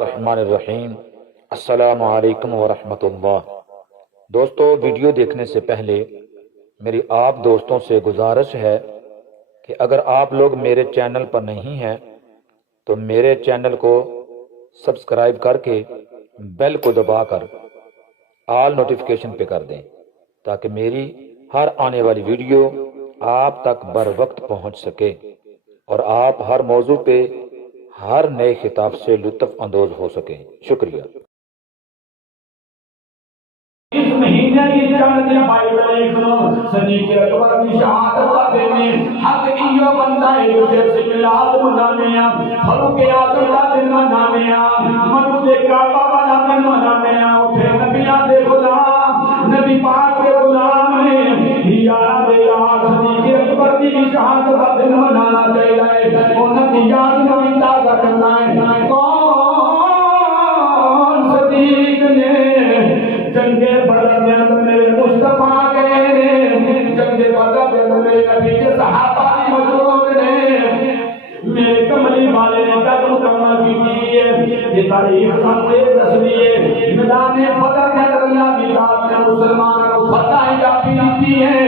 الرحمن الرحیم۔ السلام علیکم ورحمۃ اللہ۔ دوستو، ویڈیو دیکھنے سے پہلے میری آپ دوستوں سے گزارش ہے کہ اگر آپ لوگ میرے چینل پر نہیں ہیں تو میرے چینل کو سبسکرائب کر کے بیل کو دبا کر آل نوٹیفیکیشن پہ کر دیں تاکہ میری ہر آنے والی ویڈیو آپ تک بر وقت پہنچ سکے اور آپ ہر موضوع پہ ہر نئے خطاب سے لطف اندوز ہو سکیں۔ شکریہ۔ اس مہینے کی چند بائبل لکھو صدیق اکبر کی شہادت کا دن حق ایو بندہ ہے جیسے میلاد منانے فاروق اعظم کا دن منانے مجوس کعبہ والا دن منانے اٹھے نبیوں دے غلام نبی پاک کے غلام ہیں یاد یاد صدیق اکبر کی شہادت کا دن منانا چاہیے اور نبی یاد نبی تازہ کرنا ہے۔ کون صدیق نے جنگ بدر میں میرے مصطفیٰ کے جنگ بدر میں میرے نبی کے صحابہ موجود نے میرے کملی والے نے قدم کمل کی یہ تاریخ ہمیں دسوی ہے۔ میدان بدر میں اللہ کی ذات نے مسلمانوں کو فتح یابی کی ہے۔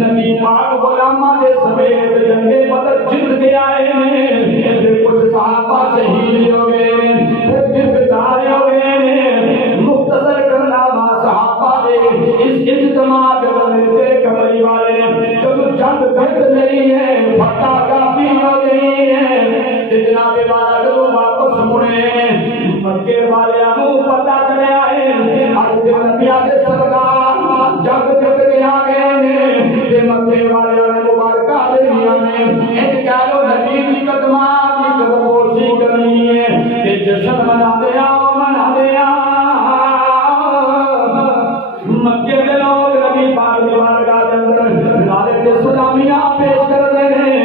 نبی پاک غلامہ دے سمیت جنگ بدر جیت کے آئے ہیں۔ کچھ صحابہ شہید ہو گئے کچھ گرفتار ہو گئے۔ مختصر کرنا اس اجتماع کے بندے کملی والے جب جنگ جھٹ نہیں ہے پھٹا کافی ہو گئی ہے جناب والا جو واپس مڑے مکے والے کو پتا چلیا ہے ہر نبیوں کے سرکار جنگ جھٹ کے آ گئے ہیں تے مکے والے نے مبارکہ دنیا میں ایک کہو نبی کی قدماں کی قدموشی کرنی ہے کہ جشن منا دیا منا دیا۔ مکے کے لوگ نبی پاک کی بارگاہ کے اندر نالے کے سلامیاں پیش کرتے ہیں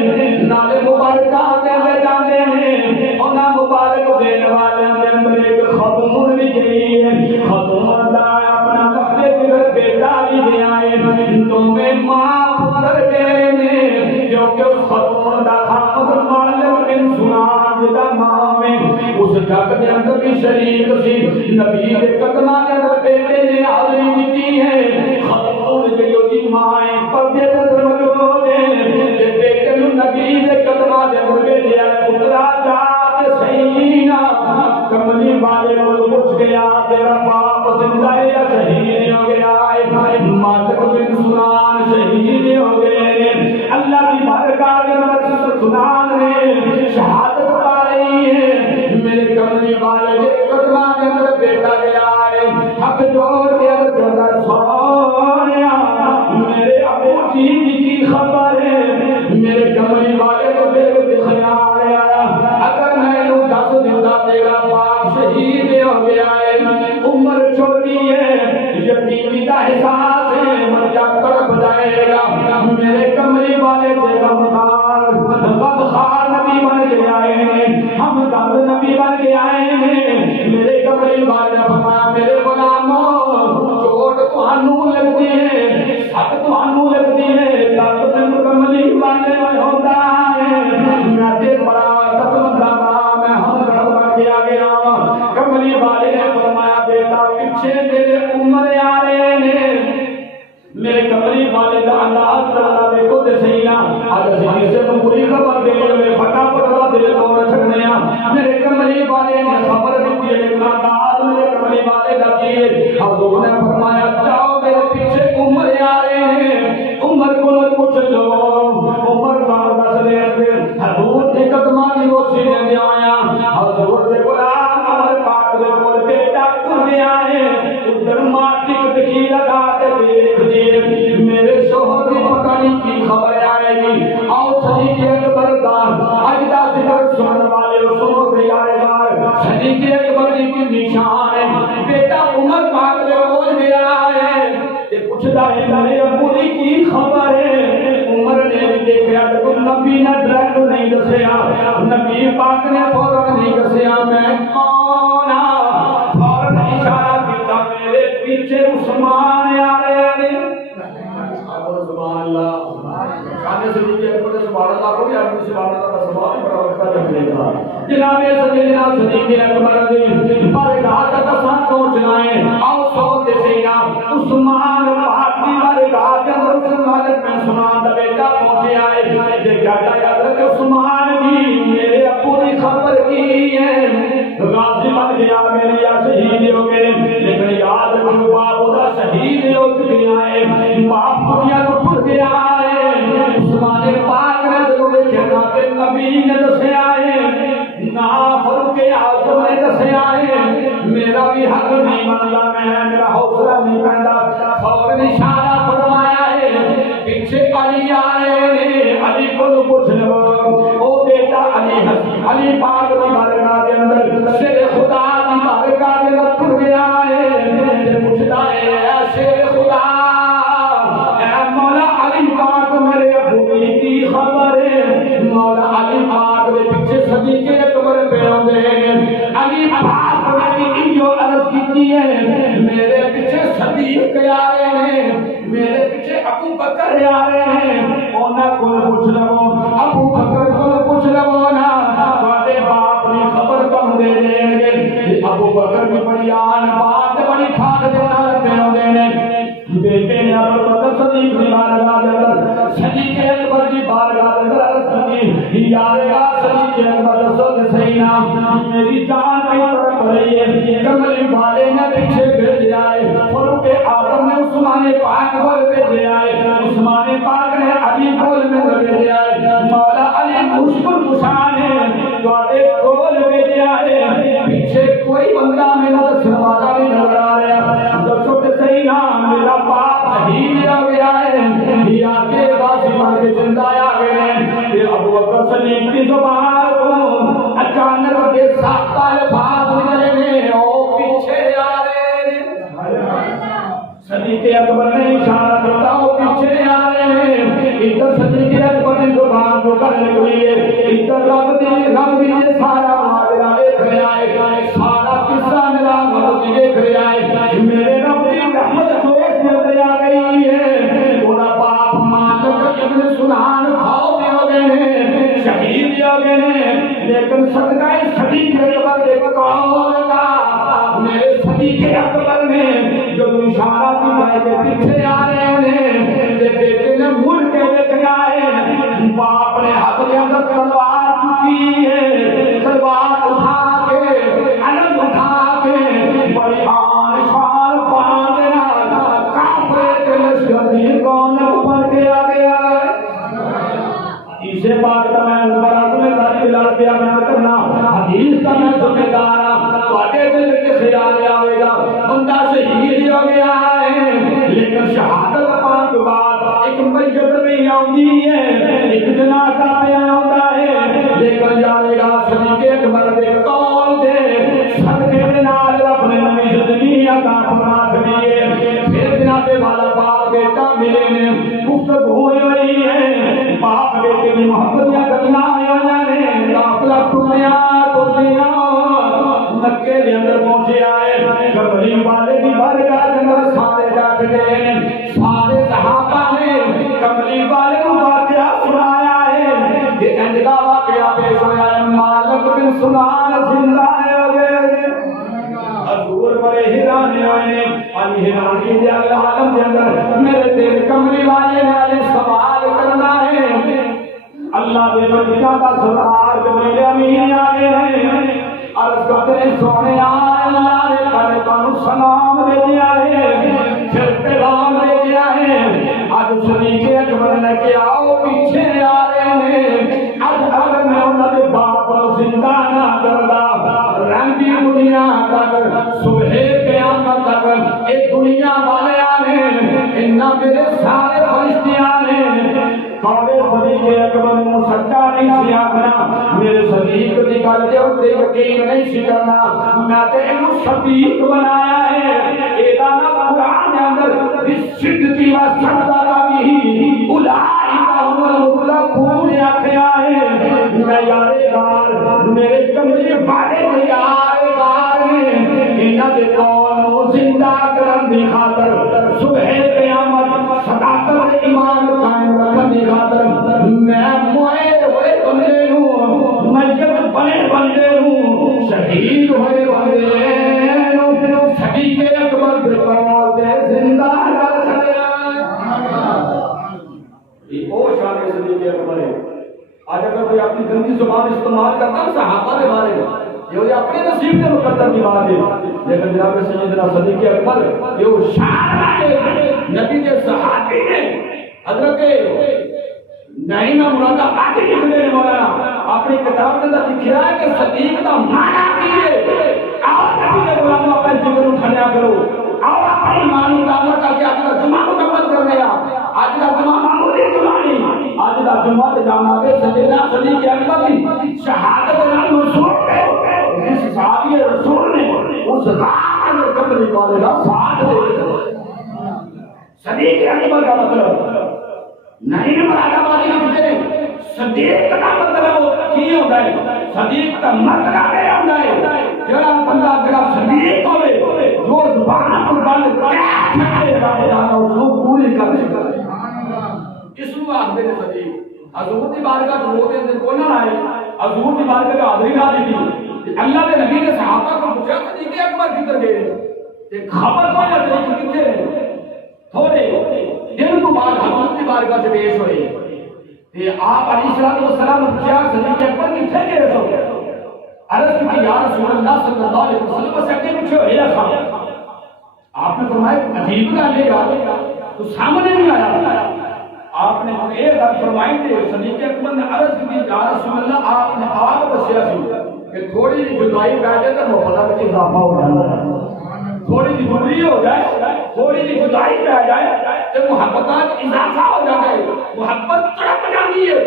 نالے مبارکہ دیتے جاتے ہیں اور نہ مبارک دینے والے کے اندر ایک خاتون بھی گئی ہے۔ خاتون دا اپنا لفظ بگر بیٹا بھی دیا ہے تمہیں ماں پتر گئے نے کیونکہ اس خاتون دا خامد معلم بن سنان جدا نام ہے اس جگ کے اندر بھی شریک سی نبی کے قدمہ کے اندر بیٹے نے حاضری کی ہے۔ خاتون جو دی مائیں پردے پر موجود ہیں بیٹے نو نبی دے قدمہ دے اندر بھیجیا پترا جا کے سینا کملی والے کو پوچھ گیا تیرا باپ زندہ ہے یا شہید ہو گیا ہے؟ مالک بن سنان شہید ہو گئے۔ اللہ کی بارگاہ کے اندر سنان نے شہادت پا رہی ہے میرے کملی والے کے قدمہ کے اندر بیٹا گیا ہے۔ حق جوڑ کے اندر سونیا میرے ابو جی کی خبر ہے میرے کملی والے کو دل میں خیال آیا اگر میں نو دس دیتا تیرا باپ شہید ہو گیا ہے عمر چھوٹی ہے یتیمی کا احساس ہے مرجع تڑپ جائے گا میرے کملی والے تیرا مقام غمخوار نبی بن کے آئے ہیں ہم داد نبی بن کے آئے ہیں میرے کملی والے فرمایا میرے غلاموں چوٹ تانوں لگتی ہے سٹ تانوں لگتی ہے داد کملی والے میں ہوتا ہے میں تے بڑا تکلف لگا میں ہم رب کے آگے آواں کملی والے نے فرمایا بیٹا پیچھے تیرے عمر آ رہے ہیں میرے کملی والے کا انداز اللہ دیکھو تے صحیح نہ اگر صحیح سے تو پوری خبر دے لے فٹافٹ دے توڑ چھڑنے میرے کملی والے نے خبر دی ہے لیکن انداز میرے کملی والے کا کی حضور نے فرمایا جاؤ میرے پیچھے عمر آ رہے ہیں عمر کو پوچھ لو عمر کا دس لے حضور کے قدماں کی روشنی میں آیا حضور کے غلام عمر پاک دے کول بیٹا کر گیا ہے ادھر ماٹی ٹکی لگا کے دیکھ دیے میرے شوہر کی پتانی کی خبر آئے گی آؤ صدیق اکبر دار اجدہ ذکر سننے والے سنو تیارے دار صدیق اکبر کی نشان ہے بیٹا عمر پاک دے کول گیا ہے یہ پوچھتا ہے میرے ابوی کی خبر ہے عمر نے بھی دیکھا تو نبی نے ڈائریکٹ نہیں دسیا نبی پاک نے فوراً نہیں دسیا میں کون ہاں فوراً اشارہ کیا میرے پیچھے عثمان آ رہے ہیں سبحان اللہ کہنے سے دیکھئے اکبر سبحان اللہ کو یا اپنی سبحان اللہ کا سبحان بڑا وقت رکھنے کا جناب صدیق اکبر دسیا ہے میرا بھی حق نہیں منتا میں میرا حوصلہ نہیں بنتا فوراً اشارہ فرمایا ہے پیچھے علی آئے علی کو پوچھ لو او بیٹا علی پاک کی بارگاہ کے اندر شیر خدا کی بارگاہ کے اندر ٹر گیا ہے تے پوچھتا ہے اے شیر خدا اے مولا علی پاک میرے ابو کی خبر ہے مولا علی پاک دے پیچھے صدیق اکبر پہ آندے علی پاک نے جو عرض کی ہے میرے پیچھے صدیق آ رہے ہیں میرے پیچھے ابو بکر آ رہے ہیں انہاں کو پوچھ لو ابو بکر کو پوچھ لو نا تواڈے باپ نے خبر کم دے دیں گے ابو بکر کی بڑی آن بات بڑی ٹھاٹ دے نال پیوندے نے بیٹے نے ابو بکر صدیق کی بارگاہ دے اندر صدیق اکبر کی بارگاہ دے اندر عرض کی یار صدیق اکبر دسو کہ صحیح نام میری جان پہ تڑپ رہی ہے کملی والے نے پیچھے بھیج آئے فاروق اعظم نے عثمان پاک کو بھیج آئے عثمان پاک نے علی کول میں بھیج آئے مولا علی مشکل کشان ہے تواڈے کول بھیج آئے پیچھے کوئی بندہ میرا دسوالا نہیں نظر آ رہا دسو کہ صحیح نام میرا باپ شہید ہو گیا ہے یا کے باس مر کے زندہ آ گئے ہیں یہ ابو بکر صدیق کی زبان کو اچانک کے ساتھ الفاظ نکلے گئے او پیچھے آ رہے صدیق اکبر نے اشارہ کرتا ہو پیچھے آ رہے ہیں ادھر صدیق اکبر نے زبان کو کر نکلی ہے ادھر رب دی سارا ماجرا دیکھ رہا ہے سارا قصہ میرا مدد دیکھ رہا ہے میرے رب کی رحمت جوش میں آ گئی ہے تھوڑا باپ مالک ابن سنان کھاؤ ہو گئے ہیں شہید ہو گئے ہیں لیکن صدقہ صدیق اکبر کے قول کا میرے صدیق اکبر نے جو اشارہ کی کے پیچھے آ رہے ہیں بیٹے نے مڑ کے دیکھا ہے باپ نے ہاتھ کے اندر تلوار چکی ہے تلوار اٹھا کے علم اٹھا کے بڑی آن شان پان دینا کافر کے لشکر کون پر کے آ گیا اسے بات کا میں برات میں دار پیا بیان کرنا حدیث کا میں ذمہ دار تواڈے دل کے خیال آئے گا بندہ شہید ہو گیا ہے لیکن شہادت پاک بعد ایک میت بھی آندی ہے ایک جنازہ پہ آندا ہے لیکن جانے گا صدیق اکبر دے قول دے صدقے دے نال رب نے نئی زندگی عطا فرما دی ہے پھر جناب والا باپ بیٹا ملے نے گفتگو ہوئی ہے باپ بیٹے کی محبت یا گلاں ہویاں نے قافلہ ٹریا مکے دے اندر پہنچے آئے کملی والے کی بارگاہ دے اندر سارے بیٹھ گئے سارے صحابہ نے کملی والے کو واقعہ سنایا ہے کہ انج دا واقعہ پیش ہوا ہے مالک بن سنان زندہ ہو گئے حضور بڑے حیران ہوئے علی حیران کی دے عالم دے اندر میرے دل کملی والے نے سوال کرنا ہے اللہ دے بندیاں دا سردار جبریل امین آ گئے ہیں عرض کرتے ہیں سونے اللہ نے پہلے تانوں سلام دے دیا ہے پھر پیغام دے دیا ہے آج صدیق اکبر نے کہ آؤ پیچھے آ رہے ہیں اب اگر میں انہوں نے باپ زندہ نہ کردا رنگی دنیا تک صبح قیامت تک ایک دنیا والے آنے انہاں میرے سارے فرشتیاں نے کالے صدیق اکبر نو سچا نہیں سی آکھنا میرے صدیق دی گل تے اوتے یقین نہیں سی کرنا میں تے اینو صدیق بنایا ہے ایدا نا قرآن دے اندر صدقی و صدقہ بھی اولئک هم المتقون آکھیا ہے میں یارے غار میرے کملی والے یارے غار انہاں دے کون زندہ کرن دی خاطر صبح قیامت صداقت ایمان قائم رکھن دی خاطر میں موئے ہوئے بندے نوں میت بنے بندے نوں شہید ہوئے بندے نوں صدیق اکبر دے قول دے زندہ کر چھڈیا یہ او شان صدیق اکبر ہے آج اگر کوئی اپنی گندی زبان استعمال کرتا ہے صحابہ کے بارے میں یہ اپنے نصیب کے مقدر کی بات ہے لیکن جناب سیدنا صدیق اکبر یہ شان ہے نبی کے صحابی ہیں حضرت نہیں میں مراد آبادی لکھنے مولانا اپنی کتاب کے اندر لکھا ہے کہ صدیق کا معنی کی ہے زبان اور کمری والے کا ساتھ دے صدیق اکبر کا مطلب نہیں مراد آبادی کا مطلب صدیق کا مطلب کی ہوتا ہے صدیق کا مطلب یہ ہوتا ہے جڑا بندہ جڑا صدیق ہوئے جو زبان پر گل کہے گا اس کو پوری کر دے اس کو آخر صدیق حضور کی بارگاہ میں لوگ اندر کون نہ آئے حضور کی بارگاہ کا حاضری نہ دی اللہ کے نبی نے صحابہ کو پوچھا صدیق اکبر کدھر گئے ایک خبر کو نہ دے کہ کتنے رہے تھوڑے دن تو بعد حضور کی بارگاہ سے پیش ہوئے کہ آپ علیہ الصلوۃ والسلام نے پوچھا صدیق اکبر کتنے گئے سو عرض کی یا رسول اللہ صلی اللہ علیہ وسلم سے کہ پوچھو ہے ایسا آپ نے فرمایا عجیب گل ہے تو سامنے نہیں آیا آپ نے ایک بات فرمائی تھی صدیق اکبر نے عرض کی یا رسول اللہ آپ نے آپ بسیا سی کہ تھوڑی سی جدائی پہ جائے تو محبت میں اضافہ ہو جائے تھوڑی سی دوری ہو جائے تھوڑی سی جدائی پہ جائے تو محبت اضافہ ہو جائے محبت تڑپ جاتی ہے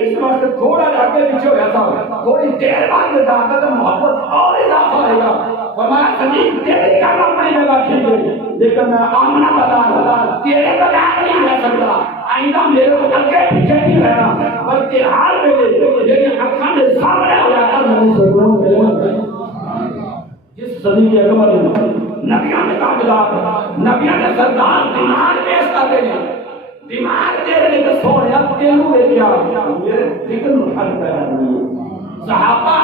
اس وقت تھوڑا جا کے پیچھے ہوا تھا تھوڑی دیر بعد میں جاتا تو محبت اور اضافہ ہوئے گا فرمایا صدیق تیری کام اپنی جگہ ٹھیک ہے لیکن میں آمنہ بتا تیرے بغیر نہیں رہ سکتا آئندہ میرے کو اگے پیچھے نہیں رہنا بلکہ ہر ویلے لیکن اکھاں دے سامنے ہو جاتا میں سکون جس صدیق اکبر نبیوں نے تاجدار نبیوں نے سردار دماغ پیش کرتے ہیں دماغ تیرے لئے سونے اب تیلو دیکھیا میرے فکر مخل پیدا نہیں صحابہ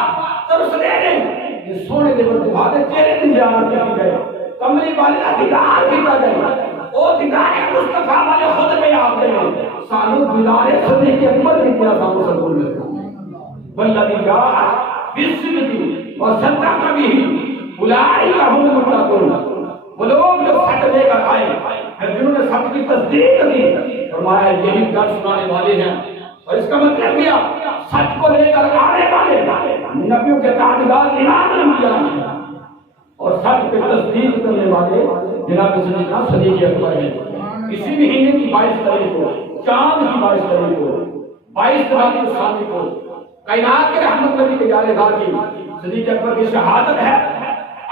ترس دے رہے یہ سونے دے بردبادے تیرے دن جان کے گئے کمری والے کا دیدار کیتا گئے او دیدار مصطفیٰ والے خود میں آپ دے سانو دیدار صدیق اکبر کی کیا سانو سکون ملتا والذی جاء بالصدق وصدق به اولئک هم المتقون وہ لوگ جو سچ لے کر آئے جنہوں نے سچ کی تصدیق کی فرمایا یہی گھر سنانے والے ہیں اور اس کا مطلب کیا سچ کو لے کر آنے والے نبیوں کے تاجدار امام الانبیاء اور سچ پہ تصدیق کرنے والے جناب صدیق اکبر ہیں اسی مہینے کی 22 تاریخ کو چاند کی 22 تاریخ کو 22 تاریخ ثانی کو کائنات کے رحمت نبی کے جارے دار کی صدیق اکبر کی شہادت ہے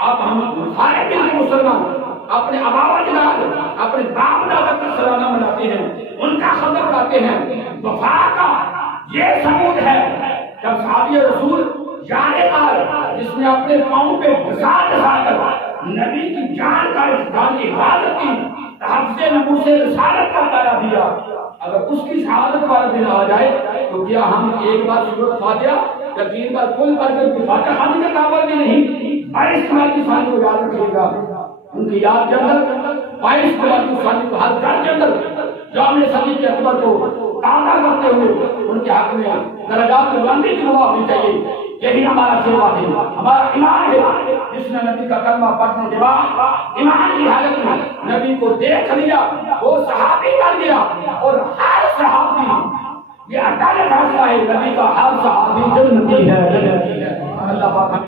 آپ ہم سارے دل کے مسلمان اپنے آبا و اجداد اپنے باپ دادا کا سالانہ مناتے ہیں ان کا خبر لاتے ہیں وفا کا یہ ثبوت ہے جب صحابی رسول جانے والے جس نے اپنے پاؤں پہ گھسا کر نبی کی جان کا جان کی حفاظت کی حفظ نبوت رسالت کا دعویٰ دیا اگر اس کی شہادت والا دن آ جائے تو کیا ہم ایک بار سورۃ فاتحہ یا 3 بار کل پڑھ کر فاتحہ خانی کا قابل بھی نہیں 22 سال کی سال کو یاد رکھیے گا ان کی یاد کے اندر 22 سال کی سال کو ہر گھر کے اندر جامع صدیق اکبر کو تازہ کرتے ہوئے ان کے حق میں درجات بلندی کی دعا ہونی چاہیے یہی ہمارا سیوا ہے ہمارا ایمان ہے جس نے نبی کا کلمہ پڑھنے کے بعد ایمان کی حالت میں نبی کو دیکھ لیا وہ صحابی بن گیا اور ہر صحابی یہ اٹل فیصلہ ہے نبی کا ہر صحابی جنتی ہے اللہ پاک